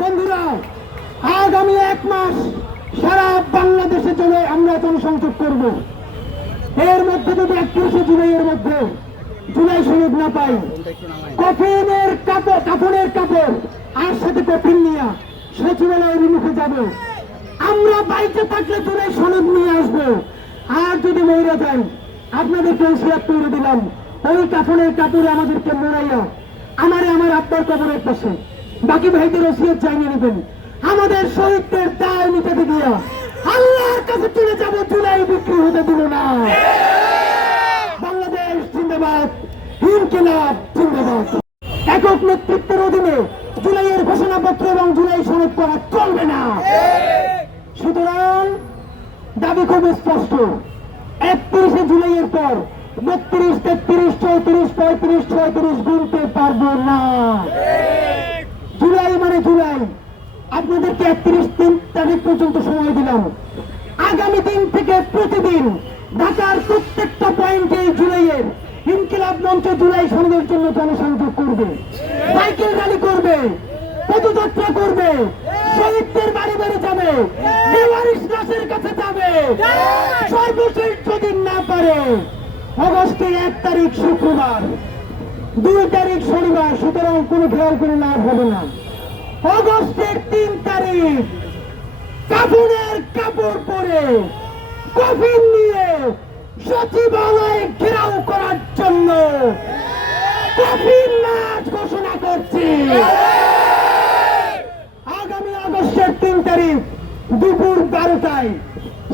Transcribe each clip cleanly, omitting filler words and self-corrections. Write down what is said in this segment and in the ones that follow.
বন্ধুরা, আগামী 1 মাস সারা বাংলাদেশে চলে আমরা জনসংযোগ করব। এর মধ্যে যদি 31শে জুলাইয়ের মধ্যে জুলাই সনদ না পাই, কাফনের কাপড় আর সাথে কফিন নিয়ে সচিবালয় অভিমুখে যাব। আমরা বাইকে থাকলে জুলাই সনদ নিয়ে আসবো। আর যদি মহিলা যান, আপনাদেরকে ওসিয়াত করে দিলাম, ওই কাফনের কাপড়ে আমাদেরকে মোড়াইয়া আমার আব্বার কবরের পাশে বাকি ভাইদের ওসিয়াত জানিয়ে নেবেন। আমাদের শহীদদের দায় মিটাতে গিয়া আল্লাহর কাছে চলে যাব, জুলাই বিক্রি হতে দিব না। বাংলাদেশ জিন্দাবাদ, ইনকিলাব জিন্দাবাদ। একক নেতৃত্বের অধীনে জুলাইয়ের ঘোষণাপত্র এবং জুলাই সনদ করা চলবে না। সুতরাং দাবি খুব স্পষ্ট, 31শে জুলাইয়ের পর 32, 33, 34, 35, 36 গুনতে পারবো না। জুলাই মানে জুলাই। আপনাদেরকে 31 তারিখ পর্যন্ত সময় দিলাম। আগামী দিন থেকে প্রতিদিন ঢাকার প্রত্যেকটা পয়েন্টে জুলাইয়ের ইনকিলাব মঞ্চ জুলাই সনদের জন্য জনসংযোগ করবে, সাইকেল র্যালি করবে, পদযাত্রা করবে, শহীদদের বাড়ি বাড়ি যাবে, বেওয়ারিশ লাশের কাছে যাবে। সর্বশেষ যদি না পারে অগস্টের 1 তারিখ শুক্রবার, 2 তারিখ শনিবার, সুতরাং কোনো খেয়াল করে লাভ হবে না। অগস্টের 3 তারিখ কাফনের কাপড় পরে কফিন নিয়ে সচিবালয় ঘেরাও করার জন্য কফিন মার্চ ঘোষণা করছি। আগামী আগস্টের 3 তারিখ দুপুর 12টায়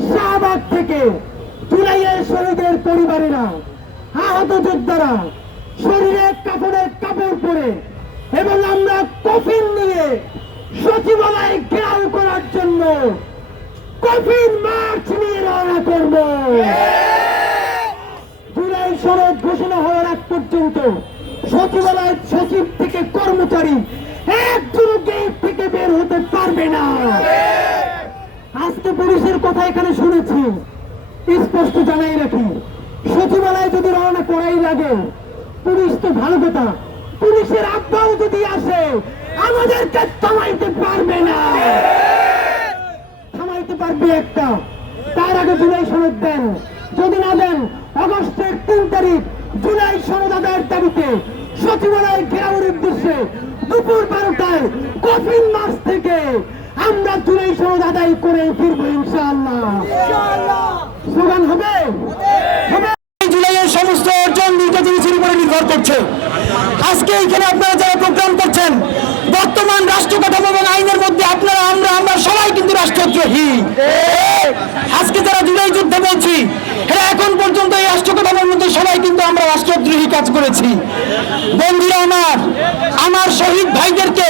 শাহবাগ থেকে জুলাইয়ের শহীদের পরিবারেরা, আহত যোদ্ধারা শরীরে কাফনের কাপড় পরে এবং আমরা কফিন নিয়ে সচিবালয় ঘেরাও করার জন্য কফিন মার্চ নিয়ে রওনা করব। জুলাই সনদ ঘোষণা হওয়ার আগ পর্যন্ত সচিবালয় সচিব থেকে কর্মচারী একজন গেট থেকে বের হতে পারবে না। আজকে পুলিশের কথা এখানে শুনেছি, স্পষ্ট জানাই রাখি, সচিবালয়ে যদি রওনা করাই লাগে, পুলিশ তো ভালো কথা, পুলিশের আব্বাও যদি আসে আমাদেরকে থামাইতে পারবে না, থামাইতে পারবে একটা। তার আগে জুলাই সনদ দেন, যদি না দেন আগস্টের 3 তারিখ জুলাই সনদ আদায়ের দাবিতে সচিবালয় ঘেরাওয়ের উদ্দেশ্যে দুপুর 12টায় কফিন মার্চ থেকে আমরা জুলাই সনদ আদায় করে ফিরবো ইনশাআল্লাহ। স্লোগান হবে হবে। জুলাইয়ের সমস্ত অর্জন নির্বাচনের উপরে নির্ভর করছে। আজকে এখানে আপনারা যারা প্রোগ্রাম করছেন, বর্তমান রাষ্ট্র কাঠামো এবং আইনের মধ্যে আপনারা আমরা সবাই কিন্তু রাষ্ট্রদ্রোহী। আজকে যারা জুলাই যুদ্ধে বলছি, এরা এখন পর্যন্ত এই রাষ্ট্র কাঠামোর মধ্যে সবাই কিন্তু আমরা রাষ্ট্রদ্রোহী কাজ করেছি। বন্ধুরা আমার শহীদ ভাইদেরকে,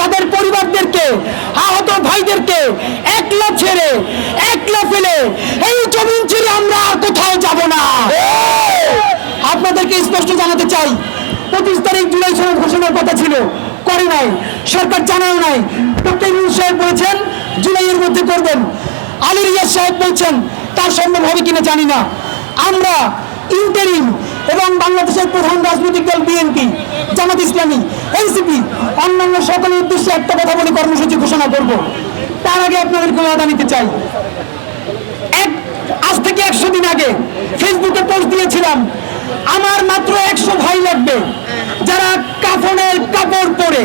তাদের পরিবারদেরকে, আহত ভাইদেরকে একলা ছেড়ে, একলা ফেলে এই জমিন ছেড়ে আমরা আর কোথাও যাব না। আপনাদেরকে স্পষ্ট জানাতে চাই, 25 তারিখ জুলাই সনদ ঘোষণার কথা ছিল, করে নাই, সরকার জানাও নাই। ডক্টর ইউনূস সাহেব বলেছেন জুলাইয়ের মধ্যে করবেন, আলী রিয়াজ সাহেব বলছেন তার সম্ভব হবে কিনা জানি না। আমরা ইন্টারিম এবং বাংলাদেশের প্রধান রাজনৈতিক দল বিএনপি, জামাত ইসলামী, এনসিপি, অন্যান্য সকলের উদ্দেশ্যে একটা কথা বলে কর্মসূচি ঘোষণা করব। তার আগে আপনাদেরকে ওয়াদা নিতে চাই, আজ থেকে 100 দিন আগে ফেসবুকে পোস্ট দিয়েছিলাম, আমার মাত্র 100 ভাই লাগবে যারা কাফনের কাপড় পরে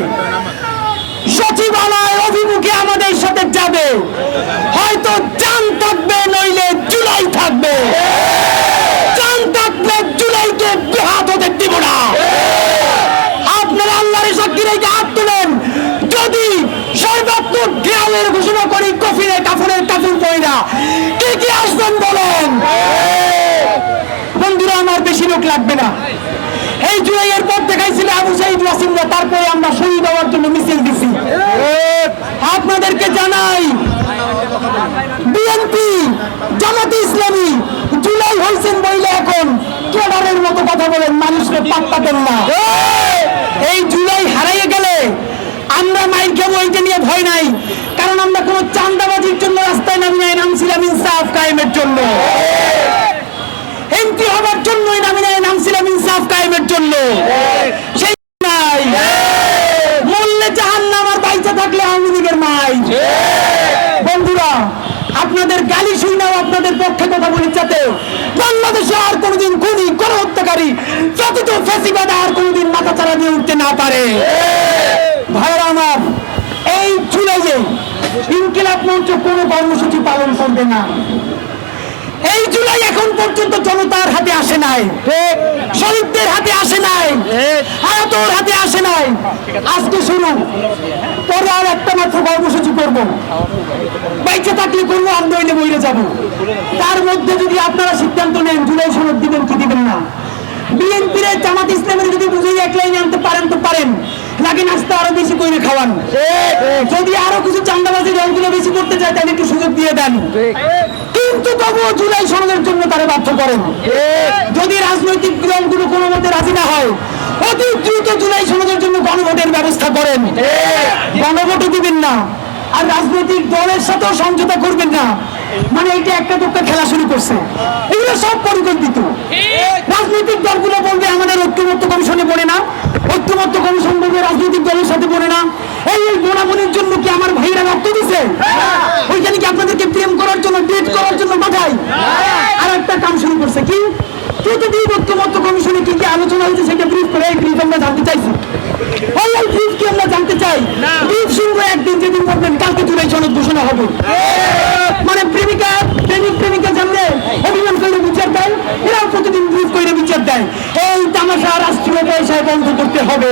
সচিবালয় অভিমুখে আমাদের সাথে যাবে। হয়তো জান থাকবে, নইলে জুলাই থাকবে। জান থাকবে জুলাইকে বেহাত হতে দিব না। আপনারা আল্লাহর সাক্ষী রেখে হাত তুলেন, যদি সর্বাত্মক ঘেরাওয়ের ঘোষণা করি কাফনের কাপড় পরে না, কি আসবেন বলেন? বন্ধুরা আমার, বেশি লোক লাগবে না। এই জুলাইয়ের পর দেখাইছিল আবু সাইদ ওয়াসিমরা, তারপরে আমরা শহীদ হওয়ার জন্য মিছিল দিছি। আপনাদেরকে জানাই, বিএনপি, জামাতে ইসলামী জুলাই হয়েছেন বইলে এখন কেডারের মতো কথা বলেন, মানুষকে পাত্তা দেন না। এই জুলাই হারিয়ে গেলে আমরা মাইর খাবো, এইটা নিয়ে ভয় নাই, কারণ আমরা কোন চাঁদাবাজির জন্য রাস্তায় নামি নাই, নামছিলাম ইনসাফ কায়েমের জন্য। এমপি হবার জন্যই নামি নাই, নামছিলাম ইনসাফ কায়েমের জন্য। সেই নাই মূল্যে জাহান্নাম, আর বাইচা থাকলে আওয়ামী লীগের মাই। বন্ধুরা, আপনাদের গালি শুনাও আপনাদের পক্ষে কথা বলি, যাতে বাংলাদেশে আর কোনোদিন খুনি, গণহত্যাকারী, প্রতিত ফ্যাসিবাদ আর কোনোদিন মাথা চারা দিয়ে উঠতে না পারে। ভাইরা আমার, এই জুলাইয়ে ইনকিলাব মঞ্চ কোনো কর্মসূচি পালন করবে না। এই জুলাই এখন পর্যন্ত জনতার হাতে আসে নাই, শহীদদের হাতে আসে নাই, আহতর হাতে আসে নাই। আজকে শুনুন, পরে আর একটা মাত্র কর্মসূচি করব, বাইচে থাকলে করবো, আন্দোলনে বইরে যাব। তার মধ্যে যদি আপনারা সিদ্ধান্ত নেন জুলাই সনদ দিবেন কি দিবেন না, বিএনপির, জামাত ইসলামের যদি বুঝিয়ে এক লাইনে আনতে পারেন তো পারেন, লাগে নাস্তা আরো বেশি করে খাওয়ান। যদি আরো কিছু চাঁদাবাজি দলগুলো বেশি করতে চায় তাহলে একটু সুযোগ দিয়ে দেন, কিন্তু তবুও জুলাই সনদের জন্য তারা বাধ্য করেন। যদি রাজনৈতিক দলগুলো কোনো মতে রাজি না হয়, অতি দ্রুত জুলাই সনদের জন্য গণভোটের ব্যবস্থা করেন। গণভোটও দিবেন না, আর রাজনৈতিক দলের সাথেও সমঝোতা করবেন না, মানে এটা একটা দোক্কা খেলা শুরু করছে। এগুলো সব পরিকল্পিত। রাজনৈতিক দলগুলো বলবে আমাদের ঐক্যমত্য কমিশনে পড়ে না, ঐক্যমত্য কমিশন বলবে রাজনৈতিক দলের সাথে পড়ে না। এই বোনাবনির জন্য কি আমার ভাইরা রক্ত দিছে? ওইখানে কি আপনাদেরকে প্রেম করার জন্য, ডেট করার জন্য পাঠাই? আর একটা কাম শুরু করছে কি, প্রতিদিন ঐক্যমত্য কমিশনে কি কি আলোচনা হয়েছে সেটা ব্রিফ করে, এই ব্রিফ আমরা জানতে চাইছি। এই ব্রিফ কি আমরা জানতে চাই? ব্রিফ শুনবো একদিন, যেদিন বলবেন কালকে জুলাই সনদ ঘোষণা হবে। মানে প্রেমিকা জানলে অভিমান করে বিচার দেয়, এরাও প্রতিদিন ব্রিফ করে বিচার দেয়। এই তামাশা রাষ্ট্রীয় পয়সায় বন্ধ করতে হবে।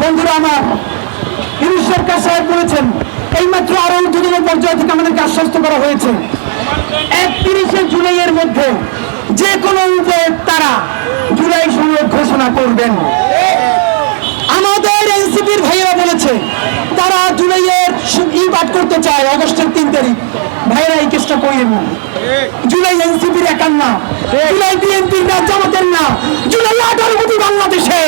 বন্ধুরা আমার, ইউনূস সরকার সাহেব বলেছেন এইমাত্র আরো ঊর্ধ্বতন পর্যায় থেকে আমাদেরকে আশ্বস্ত করা হয়েছে 31শে জুলাইয়ের মধ্যে যে কোনো উপায়ে তারা জুলাই সনদ ঘোষণা করবেন। আমাদের এনসিপির ভাইয়েরা বলেছে তারা জুলাইয়ের পাঠ করতে চায় আগস্টের 3 তারিখ। ভাইয়েরা এই কেসটা করিয়ে না, জুলাই এনসিপির একার না, জুলাই বিএনপির না, জামাতের না, জুলাই 18 কোটি বাংলাদেশে।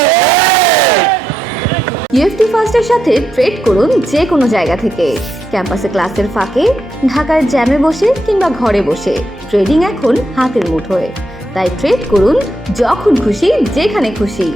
ইউএফটি ফার্স্টের সাথে ট্রেড করুন যে কোনো জায়গা থেকে। ক্যাম্পাসে ক্লাসের ফাঁকে, ঢাকার জ্যামে বসে কিংবা ঘরে বসে ট্রেডিং এখন হাতের মুঠোয়। তাই ট্রেড করুন যখন খুশি, যেখানে খুশি।